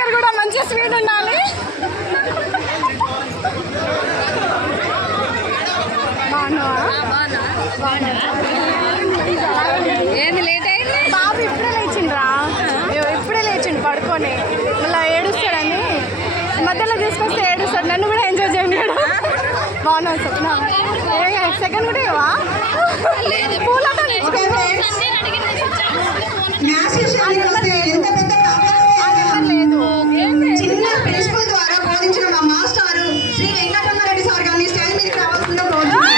దగ్గర కూడా మంచి స్పీడ్ ఉండాలి. ఏంది లేట్ అయింది? బాబు ఇప్పుడే లేచిండ్రా, ఇప్పుడే లేచిండు పడుకొని, మళ్ళీ ఏడుస్తాడని మధ్యలో తీసుకొస్తే ఏడుస్తాడు. నన్ను కూడా ఎంజాయ్ చేయడు. బాగున్నావు స్వప్న. సెకండ్ కూడా ఇవా పూలతో చిన్న ప్రిన్సిపల్ ద్వారా బోధించిన మా మాస్టారు శ్రీ వెంకటరమారెడ్డి సార్ గారిని స్టేజ్ మీదకి రావాల్సిందిగా కోరుతున్నాను.